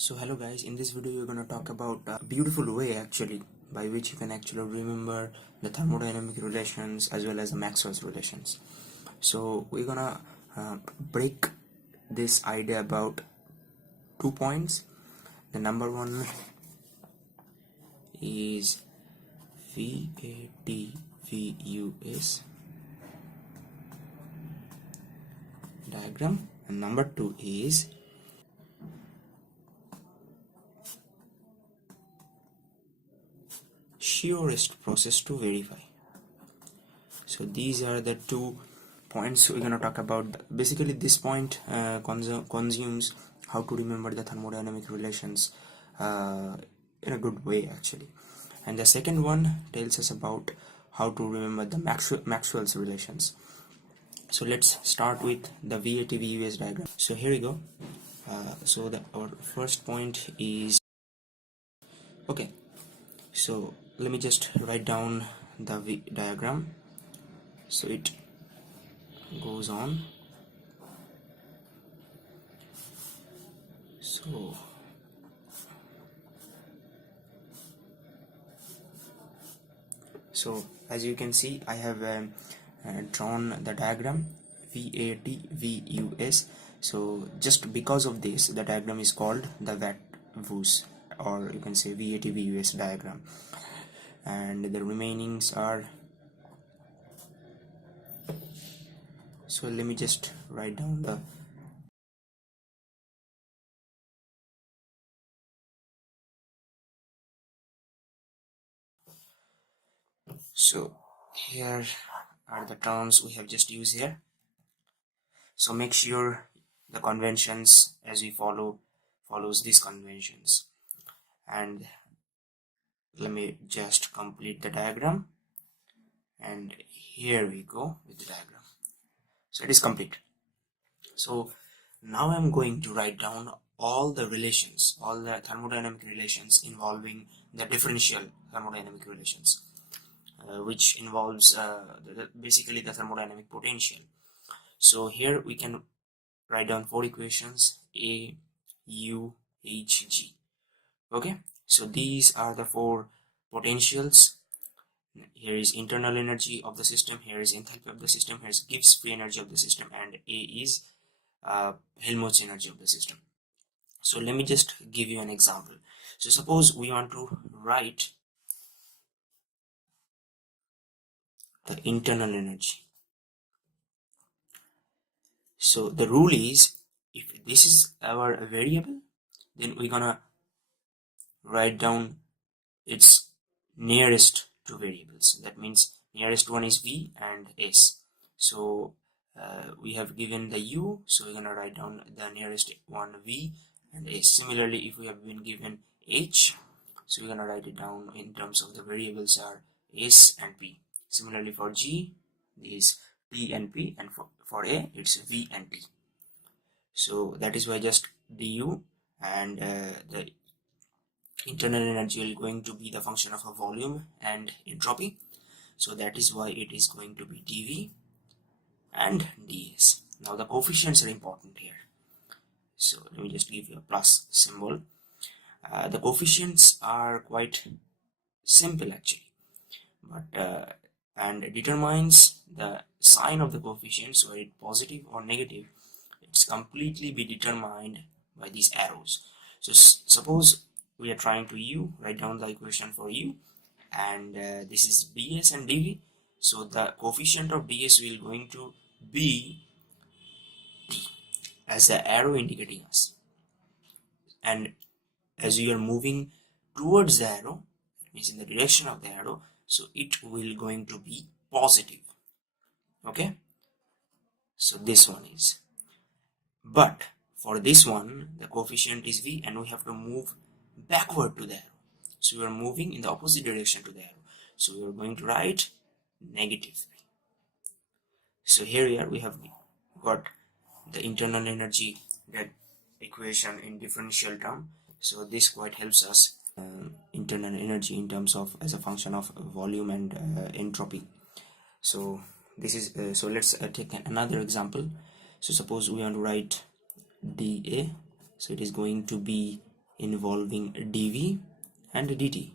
So hello guys, in this video we're going to talk about a beautiful way actually by which you can actually remember the thermodynamic relations as well as the Maxwell's relations. So we're gonna break this idea about 2 points. The number one is VATVUS diagram, and number two is surest process to verify. So these are the 2 points we're going to talk about. Basically this point consumes how to remember the thermodynamic relations in a good way actually, and the second one tells us about how to remember the Maxwell's relations. So let's start with the VATVUS diagram. So here we go. Our first point is okay. So let me just write down the diagram. So it goes on. So as you can see, I have drawn the diagram VATVUS. So just because of this, the diagram is called the VATVUS, or you can say VATVUS diagram, and the remainings are. So let me just write down the so here are the terms we have just used here. So make sure the conventions as we follows these conventions, and let me just complete the diagram, and here we go with the diagram. So it is complete. So now I'm going to write down all the relations, all the thermodynamic relations involving the differential thermodynamic relations, which involves basically the thermodynamic potential. So here we can write down 4 equations: A, U, H, G. Okay, so these are the 4 potentials. Here is internal energy of the system, here is enthalpy of the system, here is Gibbs free energy of the system, and A is Helmholtz energy of the system. So let me just give you an example. So suppose we want to write the internal energy. So the rule is, if this is our variable, then we're gonna write down its nearest to variables. That means nearest one is V and S. So we have given the U, so we're gonna write down the nearest one V and S. Similarly, if we have been given H, so we're gonna write it down in terms of the variables are S and P. Similarly for G, is P and P, and for A it's V and P. So that is why just du, and the internal energy is going to be the function of a volume and entropy. So that is why it is going to be dV and ds. Now the coefficients are important here. So let me just give you a plus symbol. The coefficients are quite simple actually, but and determines the sign of the coefficients, whether it's positive or negative. It's completely be determined by these arrows. So suppose we are trying to write down the equation for U, and this is ds and dv. So the coefficient of ds will going to be t as the arrow indicating us, and as we are moving towards the arrow, that means in the direction of the arrow, so it will going to be positive. Okay, so this one is, but for this one the coefficient is v and we have to move backward to the arrow, so we are moving in the opposite direction to the arrow, so we are going to write negative v. So here we have got the internal energy, that equation in differential term. So this quite helps us internal energy in terms of as a function of volume and entropy. So this is so let's take another example. So suppose we want to write dA, so it is going to be involving dv and dt.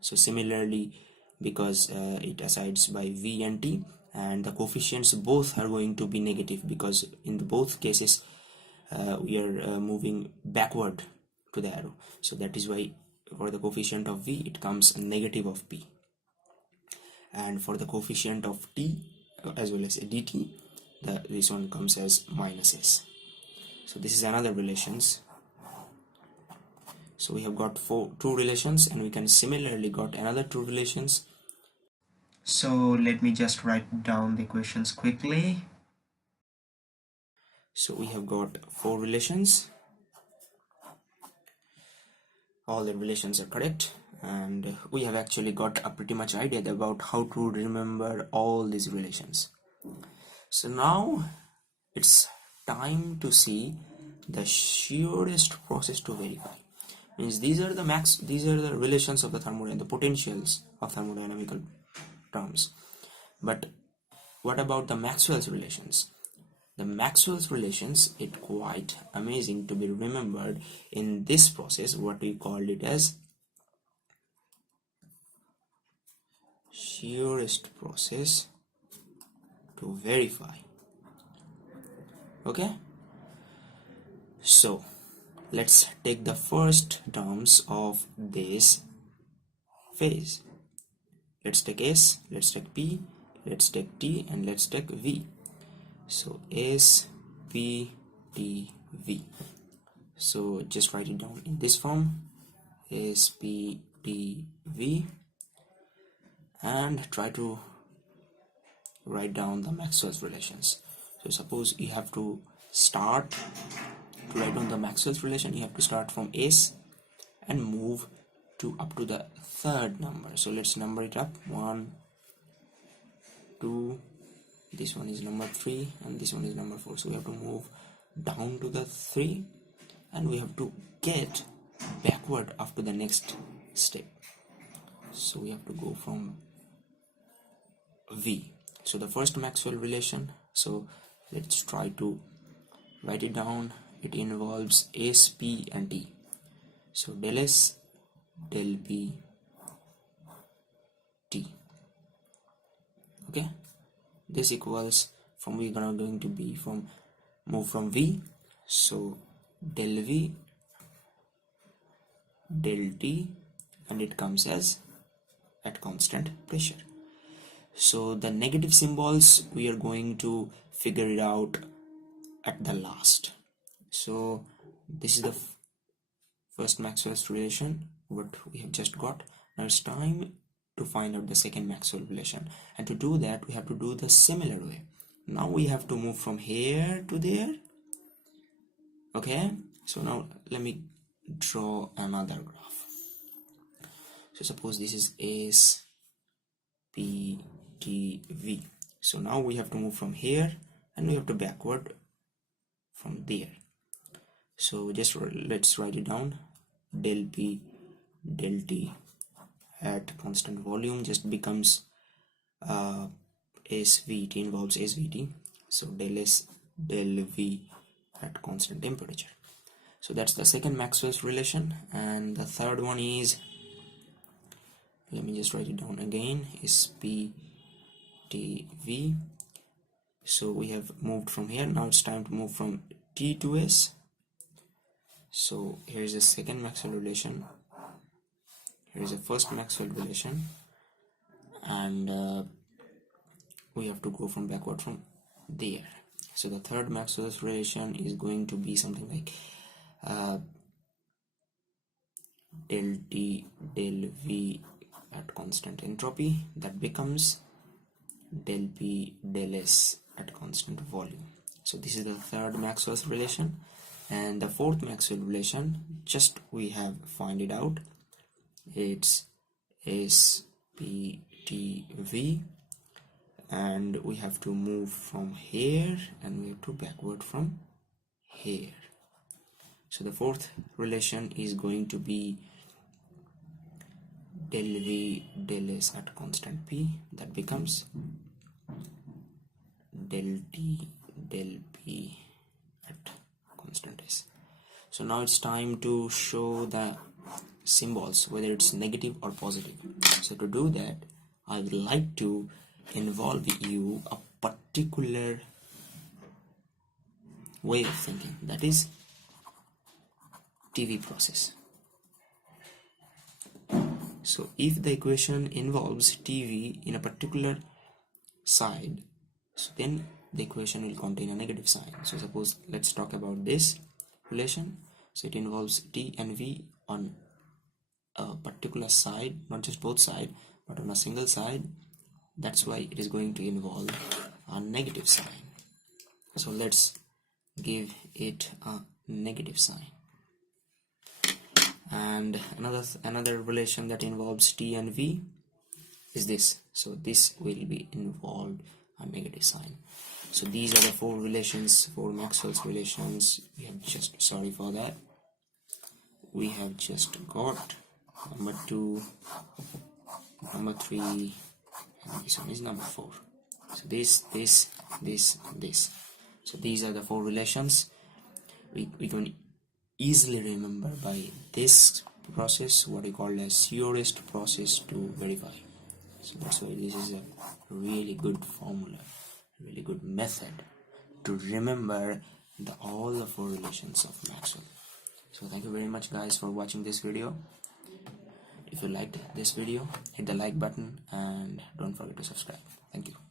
So similarly, because it asides by v and t, and the coefficients both are going to be negative, because in both cases we are moving backward to the arrow. So that is why for the coefficient of v it comes a negative of p, and for the coefficient of t as well as dt, this one comes as minus s. So this is another relations. So we have got two relations, and we can similarly got another two relations. So let me just write down the equations quickly. So we have got 4 relations. All the relations are correct, and we have actually got a pretty much idea about how to remember all these relations. So now it's time to see the surest process to verify. Means these are the relations of the thermodynamic, the potentials of thermodynamical terms. But what about the Maxwell's relations? The Maxwell's relations, it's quite amazing to be remembered in this process, what we called it as surest process to verify. Okay, so let's take the first terms of this phase. Let's take S, let's take P, let's take T, and let's take V. So S, P, T, V. So just write it down in this form, S, P, T, V, and try to write down the Maxwell's relations. So suppose you have to start to write down the Maxwell's relation, you have to start from S and move to up to the third number. So let's number it up, 1, 2, this one is number 3, and this one is number 4. So we have to move down to the 3, and we have to get backward after the next step. So we have to go from V. So the first Maxwell relation, so let's try to write it down. It involves S, P, and T. So del S, del P, T. Okay, this equals from we're going to be from move from V. So del V, del T, and it comes as at constant pressure. So the negative symbols we are going to figure it out at the last. So this is the first Maxwell's relation what we have just got. Now it's time to find out the second Maxwell relation, and to do that we have to do the similar way. Now we have to move from here to there. Okay, so now let me draw another graph. So suppose this is S, P, T, V. So now we have to move from here and we have to backward from there. So just let's write it down, del P, del T at constant volume just becomes SVT, involves SVT. So del S, del V at constant temperature. So that's the second Maxwell's relation. And the third one is, let me just write it down again, is P, T, V. So we have moved from here. Now it's time to move from T to S. So here's the second Maxwell relation, here's the first Maxwell relation, and we have to go from backward from there. So the third Maxwell's relation is going to be something like del T, del V at constant entropy, that becomes del P, del S at constant volume. So this is the third Maxwell's relation. And the fourth Maxwell relation, just we have find it out, it's S, P, T, V, and we have to move from here and we have to backward from here. So the fourth relation is going to be del V, del S at constant P, that becomes del T, del P at constant S. So now it's time to show the symbols, whether it's negative or positive. So to do that, I would like to involve you a particular way of thinking, that is TV process. So if the equation involves TV in a particular side, so then the equation will contain a negative sign. So suppose, let's talk about this relation. So it involves T and V on a particular side, not just both sides, but on a single side. That's why it is going to involve a negative sign. So let's give it a negative sign. And another relation that involves T and V is this. So this will be involved a negative sign. So these are the four relations, four Maxwell's relations. We have just, sorry for that, we have just got number 2, number 3, and this one is number 4. So this, and this. So these are the four relations. We can easily remember by this process, what we call as surest process to verify. So that's why this is a really good formula, really good method to remember all the four relations of Maxwell. So thank you very much guys for watching this video. If you liked this video, hit the like button and don't forget to subscribe. Thank you.